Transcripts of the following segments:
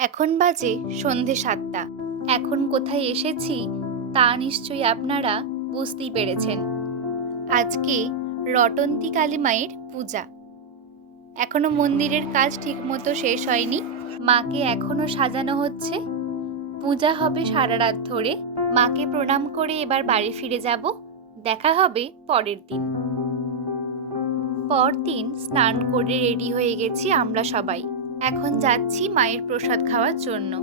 এখন বাজে সন্ধে সাতটা। এখন কোথায় এসেছি তা নিশ্চয়ই আপনারা বুঝতেই পেরেছেন। আজকে রটন্তী কালী মায়ের পূজা। এখনও মন্দিরের কাজ ঠিকমতো শেষ হয়নি, মাকে এখনও সাজানো হচ্ছে। পূজা হবে সারা রাত ধরে, মাকে প্রণাম করে এবার বাড়ি ফিরে যাব, দেখা হবে পরের দিন। পরদিন স্নান করে রেডি হয়ে গেছি আমরা সবাই। এখন যাচ্ছি মায়ের প্রসাদ খাওয়ার জন্য।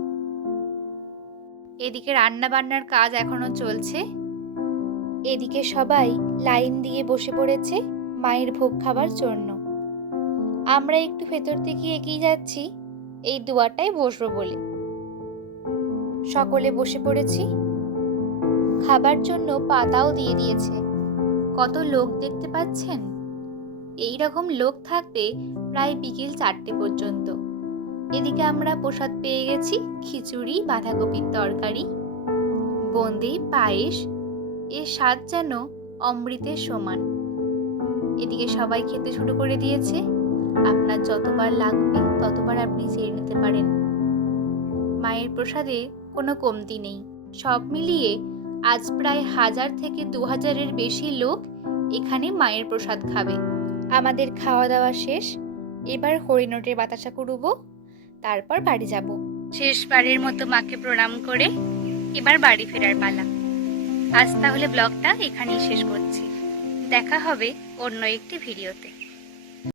এদিকে রান্না বান্নার কাজ এখনও চলছে। এদিকে সবাই লাইন দিয়ে বসে পড়েছে মায়ের ভোগ খাবার জন্য। আমরা একটু ভেতর থেকে এগিয়ে যাচ্ছি, এই দুয়ারটায় বসবো বলে। সকলে বসে পড়েছি। খাবার জন্য পাতাও দিয়ে দিয়েছে। কত লোক দেখতে পাচ্ছেন? এই রকম লোক থাকবে প্রায় বিকেল চারটে পর্যন্ত। এদিকে আমরা প্রসাদ পেয়ে গেছি, খিচুড়ি, বাঁধাকপির তরকারি, বোঁদে, পায়েস, এর স্বাদ যেন অমৃতের সমান। এদিকে সবাই খেতে শুরু করে দিয়েছে। আপনার যতবার লাগবে, ততবার আপনি চেয়ে নিতে পারেন। মায়ের প্রসাদে কোনো কমতি নেই। সব মিলিয়ে আজ প্রায় হাজার থেকে দু হাজারের বেশি লোক এখানে মায়ের প্রসাদ খাবে। আমাদের খাওয়া দাওয়া শেষ। এবার হরিণটের বাতাসা করব তারপর বাড়ি যাব। শেষবারের মতো মাকে প্রণাম করে এবার বাড়ি ফেরার পালা। আজ তাহলে ব্লগটা এখানেই শেষ করছি। দেখা হবে অন্য একটি ভিডিওতে।